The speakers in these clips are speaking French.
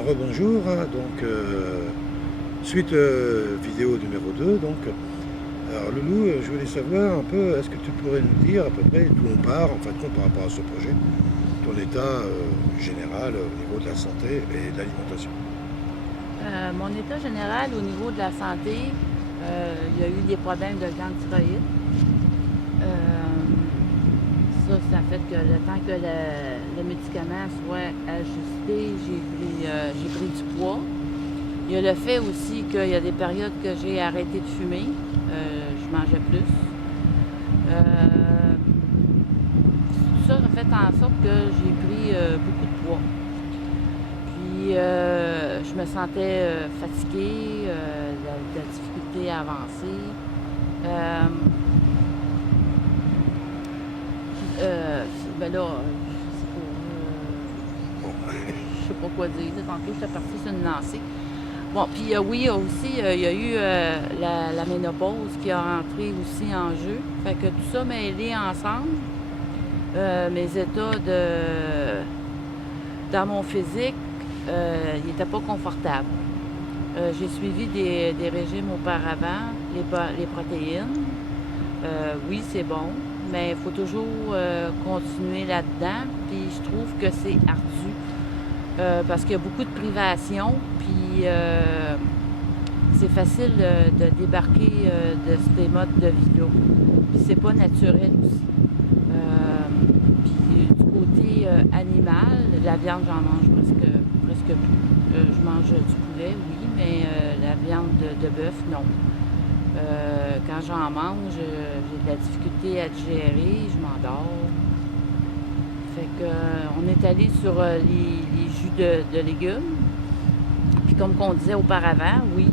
Rebonjour, suite vidéo numéro 2. Alors Loulou, je voulais savoir un peu, est-ce que tu pourrais nous dire à peu près d'où on part, en fin de compte, par rapport à ce projet, ton état général au niveau de la santé et de l'alimentation. Mon état général au niveau de la santé, il y a eu des problèmes de glandes thyroïde. Ça fait que le temps que le médicament soit ajusté, j'ai pris du poids. Il y a le fait aussi qu'il y a des périodes que j'ai arrêté de fumer. Je mangeais plus. Tout ça a fait en sorte que j'ai pris beaucoup de poids. Puis je me sentais fatiguée, de la difficulté à avancer. Ben là, je sais pas quoi dire. Tantôt, j'étais partie sur une lancée. Bon, puis oui, aussi, il y a eu la ménopause qui a rentré aussi en jeu. Fait que tout ça m'a aidé ensemble. Mes états dans mon physique, ils n'étaient pas confortables. J'ai suivi des régimes auparavant, les protéines. Oui, c'est bon, mais il faut toujours continuer là-dedans. Puis je trouve que c'est ardu parce qu'il y a beaucoup de privations. Puis c'est facile de débarquer de ces modes de vie-là. Puis c'est pas naturel aussi. Puis du côté animal, la viande, j'en mange presque plus. Je mange du poulet, oui, mais la viande de bœuf, non. Quand j'en mange, j'ai de la difficulté à digérer, je m'endors. Fait que on est allé sur les jus de légumes. Puis comme on disait auparavant, oui,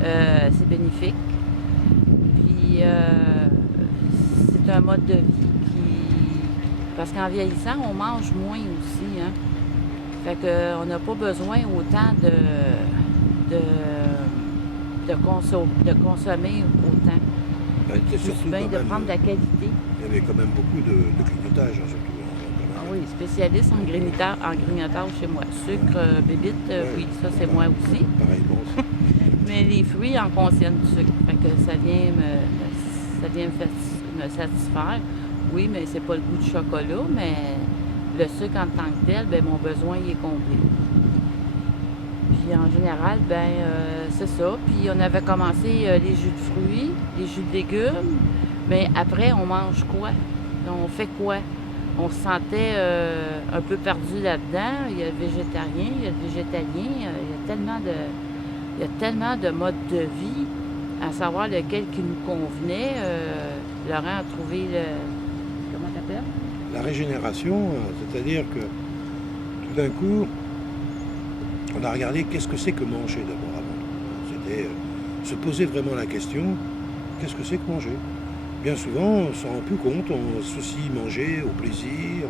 c'est bénéfique. Puis c'est un mode de vie parce qu'en vieillissant, on mange moins aussi, hein. Fait qu'on n'a pas besoin autant de consommer autant. Surtout bien de prendre de la qualité. Il y avait quand même beaucoup de grignotage, hein, surtout. Ah oui, spécialiste en grignotage chez moi. Sucre, bébite, oui, ça c'est moi aussi. Pareil, bon. Mais les fruits en contiennent du sucre. Fait que ça vient me satisfaire. Oui, mais c'est pas le goût du chocolat, mais le sucre en tant que tel, ben mon besoin il est comblé. Puis en général, c'est ça. Puis on avait commencé les jus de fruits, les jus de légumes, mais après on mange quoi? On fait quoi? On se sentait un peu perdu là-dedans. Il y a le végétarien, il y a le végétalien, il y a tellement de modes de vie, à savoir lequel qui nous convenait. Laurent a trouvé comment t'appelles? La régénération, c'est-à-dire que tout d'un coup, on a regardé qu'est-ce que c'est que manger d'abord avant. C'était se poser vraiment la question, qu'est-ce que c'est que manger? Bien souvent, on ne s'en rend plus compte, on associe manger au plaisir,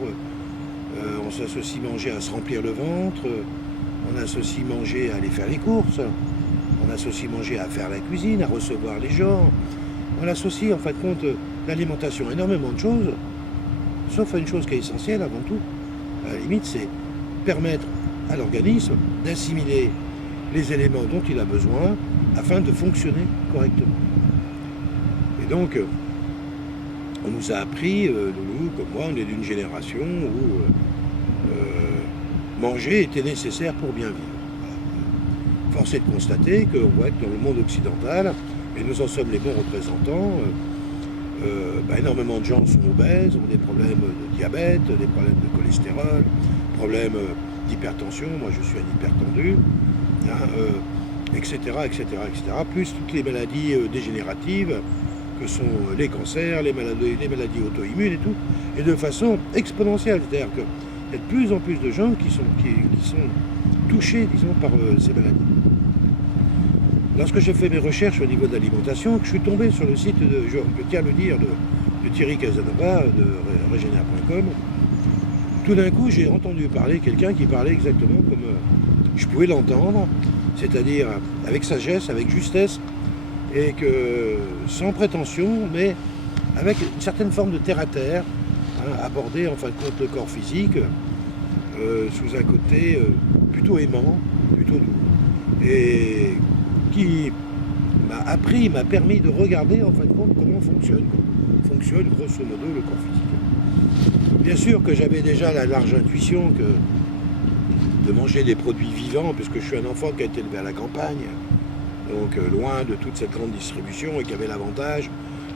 on s'associe manger à se remplir le ventre, on associe manger à aller faire les courses, on associe manger à faire la cuisine, à recevoir les gens. On associe en fin de compte l'alimentation à énormément de choses, sauf à une chose qui est essentielle avant tout. À la limite, c'est permettre à l'organisme d'assimiler les éléments dont il a besoin afin de fonctionner correctement. Et donc, on nous a appris, Loulou, comme moi, on est d'une génération où manger était nécessaire pour bien vivre. Force est de constater qu'on voit que dans le monde occidental, et nous en sommes les bons représentants, énormément de gens sont obèses, ont des problèmes de diabète, des problèmes de cholestérol, problèmes d'hypertension, moi je suis un hypertendu, etc., etc., etc., plus toutes les maladies dégénératives que sont les cancers, les maladies auto-immunes et tout, et de façon exponentielle. C'est-à-dire qu'il y a de plus en plus de gens qui sont touchés, disons, par ces maladies. Lorsque j'ai fait mes recherches au niveau de l'alimentation, que je suis tombé sur le site, je tiens à le dire, de Thierry Casanova, de Regener.com, tout d'un coup, j'ai entendu parler quelqu'un qui parlait exactement comme je pouvais l'entendre, c'est-à-dire avec sagesse, avec justesse, et que sans prétention, mais avec une certaine forme de terre-à-terre, aborder en fin de compte le corps physique sous un côté plutôt aimant, plutôt doux, et qui m'a permis de regarder en fin de compte comment fonctionne grosso modo le corps physique. Bien sûr que j'avais déjà la large intuition de manger des produits vivants, puisque je suis un enfant qui a été élevé à la campagne, donc loin de toute cette grande distribution, et qui avait l'avantage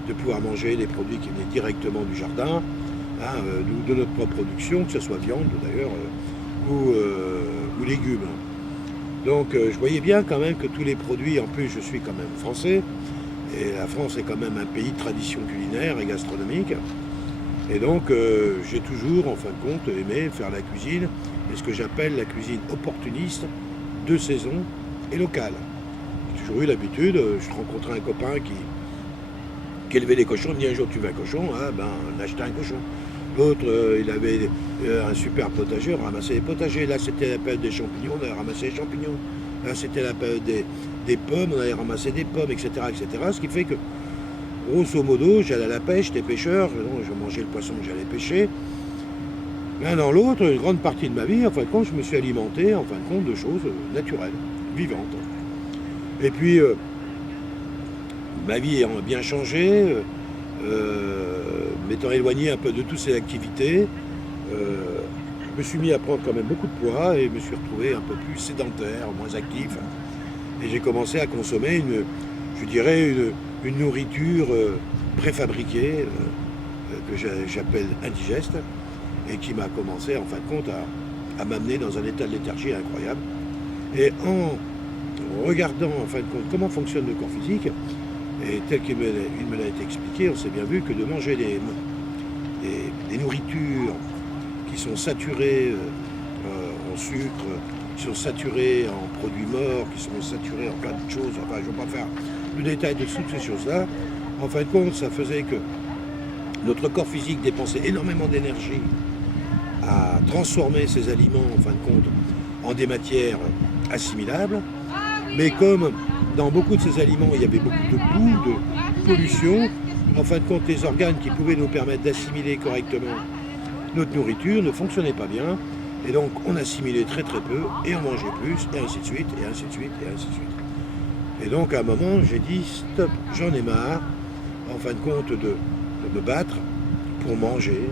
de pouvoir manger des produits qui venaient directement du jardin, hein, de notre propre production, que ce soit viande d'ailleurs, ou légumes. Donc je voyais bien quand même que tous les produits, en plus je suis quand même français, et la France est quand même un pays de tradition culinaire et gastronomique, et donc j'ai toujours en fin de compte aimé faire la cuisine, et ce que j'appelle la cuisine opportuniste, de saison et locale. J'ai toujours eu l'habitude, je rencontrais un copain qui élevait des cochons, il me dit un jour tu veux un cochon, ah, ben on achetait un cochon. L'autre, il avait un super potager, on ramassait les potagers. Là, c'était la période des champignons, on allait ramasser les champignons. Là, c'était la période des pommes, on allait ramasser des pommes, etc., etc. Ce qui fait que, grosso modo, j'allais à la pêche, j'étais pêcheur, je mangeais le poisson que j'allais pêcher. L'un dans l'autre, une grande partie de ma vie, en fin de compte, je me suis alimenté, en fin de compte, de choses naturelles, vivantes. Et puis, ma vie ayant bien changé, m'étant éloigné un peu de toutes ces activités, je me suis mis à prendre quand même beaucoup de poids et me suis retrouvé un peu plus sédentaire, moins actif. Et j'ai commencé à consommer une nourriture préfabriquée que j'appelle indigeste et qui m'a commencé en fin de compte à m'amener dans un état de léthargie incroyable. Et en regardant en fin de compte comment fonctionne le corps physique, et tel qu'il me l'a été expliqué, on s'est bien vu que de manger des nourritures qui sont saturées en sucre, qui sont saturées en produits morts, qui sont saturées en plein de choses, enfin je ne vais pas faire le détail de toutes ces choses-là, en fin de compte ça faisait que notre corps physique dépensait énormément d'énergie à transformer ces aliments en fin de compte en des matières assimilables, mais comme dans beaucoup de ces aliments, il y avait beaucoup de boue, de pollution. En fin de compte, les organes qui pouvaient nous permettre d'assimiler correctement notre nourriture ne fonctionnaient pas bien. Et donc, on assimilait très très peu, et on mangeait plus, et ainsi de suite, et ainsi de suite, et ainsi de suite. Et donc, à un moment, j'ai dit, stop, j'en ai marre, en fin de compte, de me battre pour manger,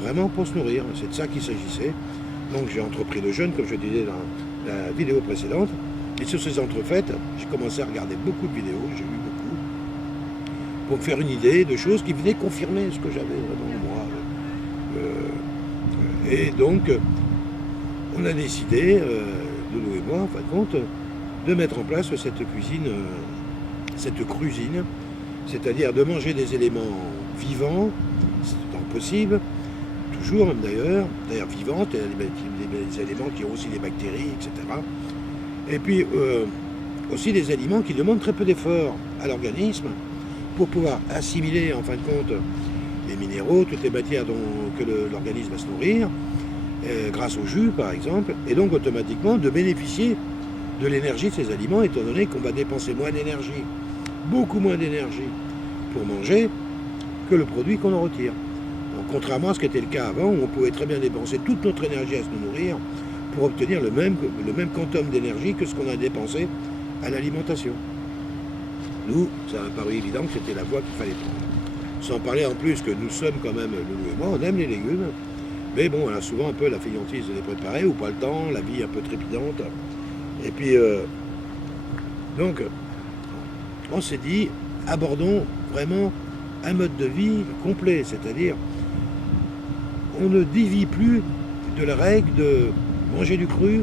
vraiment pour se nourrir. C'est de ça qu'il s'agissait. Donc, j'ai entrepris le jeûne, comme je disais dans la vidéo précédente. Et sur ces entrefaites, j'ai commencé à regarder beaucoup de vidéos, j'ai lu beaucoup, pour me faire une idée de choses qui venaient confirmer ce que j'avais vraiment moi. Et donc, on a décidé, Doudou et moi, en fin de compte, de mettre en place cette cuisine, c'est-à-dire de manger des éléments vivants, tant possible, toujours même d'ailleurs vivantes, des éléments qui ont aussi des bactéries, etc. Et puis aussi des aliments qui demandent très peu d'efforts à l'organisme pour pouvoir assimiler en fin de compte les minéraux, toutes les matières que l'organisme va se nourrir, grâce au jus par exemple, et donc automatiquement de bénéficier de l'énergie de ces aliments, étant donné qu'on va dépenser moins d'énergie, beaucoup moins d'énergie pour manger que le produit qu'on en retire. Donc, contrairement à ce qui était le cas avant, où on pouvait très bien dépenser toute notre énergie à se nourrir, pour obtenir le même quantum d'énergie que ce qu'on a dépensé à l'alimentation. Nous, ça m'a paru évident que c'était la voie qu'il fallait prendre. Sans parler en plus que nous sommes quand même, Loulou et moi, on aime les légumes, mais bon, on a souvent un peu la fainéantise de les préparer, ou pas le temps, la vie un peu trépidante. Et puis, donc, on s'est dit, abordons vraiment un mode de vie complet, c'est-à-dire, on ne dévie plus de la règle de manger du cru,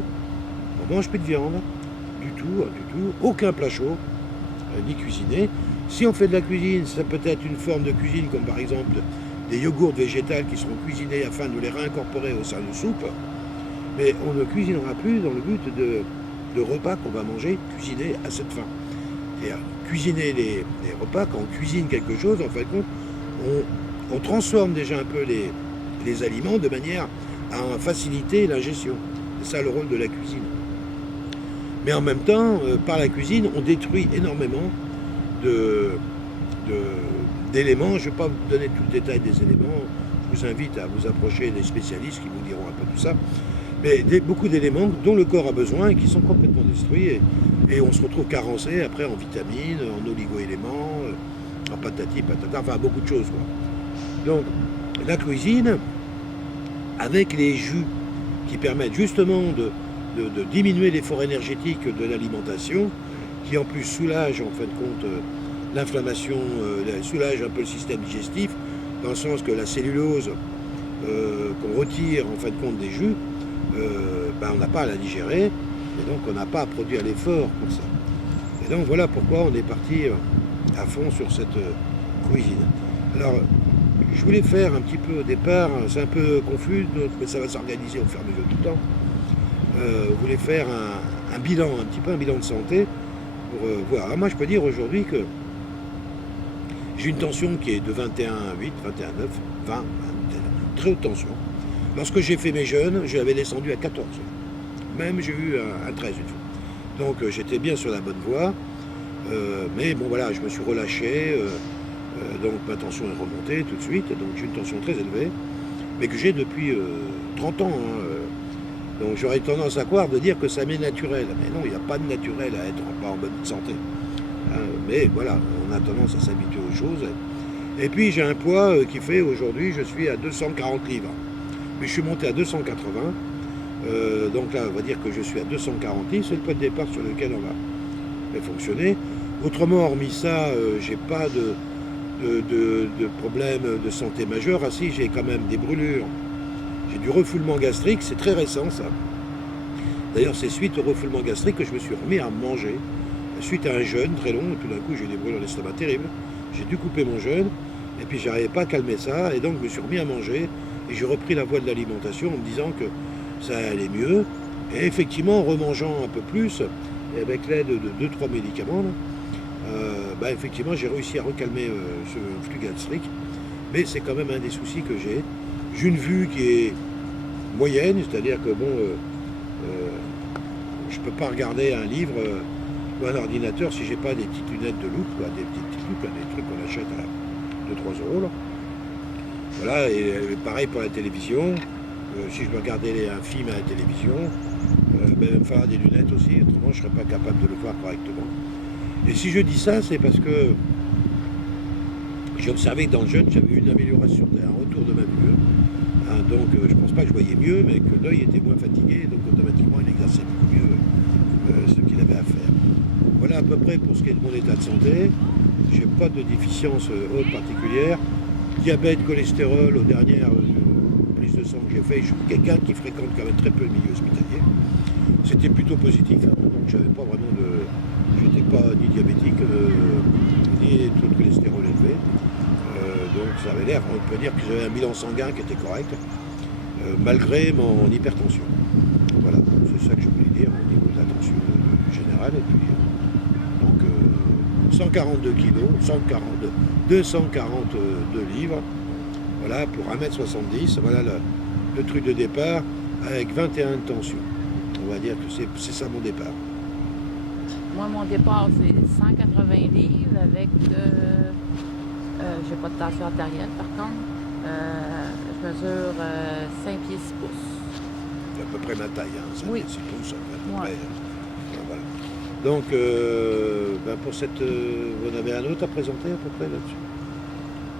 on mange plus de viande, du tout, aucun plat chaud, ni cuisiné. Si on fait de la cuisine, ça peut être une forme de cuisine, comme par exemple des yogourts végétales qui seront cuisinés afin de les réincorporer au sein de soupe, mais on ne cuisinera plus dans le but de repas qu'on va manger cuisinés à cette fin. Et à cuisiner les repas, quand on cuisine quelque chose, en fin de compte, on transforme déjà un peu les aliments de manière à faciliter l'ingestion. C'est ça le rôle de la cuisine. Mais en même temps, par la cuisine, on détruit énormément d'éléments. Je ne vais pas vous donner tout le détail des éléments. Je vous invite à vous approcher des spécialistes qui vous diront un peu tout ça. Mais beaucoup d'éléments dont le corps a besoin et qui sont complètement détruits. Et on se retrouve carencé après en vitamines, en oligo-éléments, en patati, patata, enfin beaucoup de choses, quoi. Donc la cuisine, avec les jus qui permettent justement de diminuer l'effort énergétique de l'alimentation, qui en plus soulage en fin de compte l'inflammation, soulage un peu le système digestif, dans le sens que la cellulose qu'on retire en fin de compte des jus, on n'a pas à la digérer, et donc on n'a pas à produire l'effort pour ça. Et donc voilà pourquoi on est parti à fond sur cette cuisine. Alors, je voulais faire un petit peu au départ, c'est un peu confus, mais ça va s'organiser au fur et à mesure du temps. Je voulais faire un bilan, un petit peu un bilan de santé, pour voir. Alors moi je peux dire aujourd'hui que j'ai une tension qui est de 21,8, 21,9, 20, très haute tension. Lorsque j'ai fait mes jeûnes, je l'avais descendu à 14. Même j'ai eu un 13 une fois. Donc j'étais bien sur la bonne voie. Mais bon voilà, je me suis relâché. Donc ma tension est remontée tout de suite. Donc j'ai une tension très élevée. Mais que j'ai depuis 30 ans. Donc j'aurais tendance à croire de dire que ça m'est naturel. Mais non, il n'y a pas de naturel à être pas en bonne santé. Mais voilà, on a tendance à s'habituer aux choses. Et puis j'ai un poids qui fait aujourd'hui, je suis à 240 livres. Mais je suis monté à 280. Donc là, on va dire que je suis à 240 livres. C'est le point de départ sur lequel on va fonctionner. Autrement, hormis ça, j'ai pas de problème de santé majeur. Ah si, j'ai quand même des brûlures. J'ai du refoulement gastrique, c'est très récent ça. D'ailleurs, c'est suite au refoulement gastrique que je me suis remis à manger. Suite à un jeûne très long, et tout d'un coup j'ai eu des brûlures d'estomac terribles. J'ai dû couper mon jeûne, et puis j'arrivais pas à calmer ça, et donc je me suis remis à manger, et j'ai repris la voie de l'alimentation en me disant que ça allait mieux. Et effectivement, en remangeant un peu plus, et avec l'aide de 2-3 médicaments, là, effectivement j'ai réussi à recalmer ce flux gastrique. Mais c'est quand même un des soucis que j'ai. J'ai une vue qui est moyenne, c'est-à-dire que bon, je peux pas regarder un livre ou un ordinateur si j'ai pas des petites lunettes de loupe, des petites loupes, des trucs qu'on achète à 2-3 euros. Là. Voilà, et pareil pour la télévision. Si je veux regarder un film à la télévision, il me falloir des lunettes aussi, autrement je ne serais pas capable de le voir correctement. Et si je dis ça, c'est parce que j'ai observé que dans le jeûne, j'avais eu une amélioration, un retour de ma vue. Donc je ne pense pas que je voyais mieux, mais que l'œil était moins fatigué, donc automatiquement il exerçait beaucoup mieux ce qu'il avait à faire. Voilà à peu près pour ce qui est de mon état de santé. Je n'ai pas de déficience haute particulière. Diabète, cholestérol, aux dernières prises de sang que j'ai fait, je suis quelqu'un qui fréquente quand même très peu le milieu hospitalier. C'était plutôt positif, donc j'avais pas vraiment j'étais pas ni diabétique, ni taux de cholestérol élevé. Donc ça avait l'air, on peut dire que j'avais un bilan sanguin qui était correct, malgré mon hypertension. Voilà, c'est ça que je voulais dire au niveau de la tension générale. Et puis, donc 142 kilos, 242 livres, voilà, pour 1m70, voilà le truc de départ, avec 21 de tension. On va dire que c'est ça mon départ. Moi, mon départ, c'est 180 livres avec... j'ai pas de tension artérielle, par contre. Je mesure 5 pieds 6 pouces. C'est à peu près ma taille, 5 pieds 6 pouces, à peu près. Voilà. Donc, pour cette... vous en avez un autre à présenter à peu près là-dessus?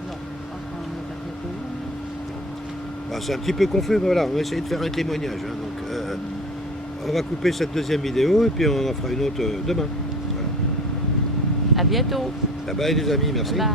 Non, on est pas très court. C'est un petit peu confus, mais voilà, on va essayer de faire un témoignage. Donc, on va couper cette deuxième vidéo et puis on en fera une autre demain. Voilà. À bientôt. Bye bye les amis, merci. Bye.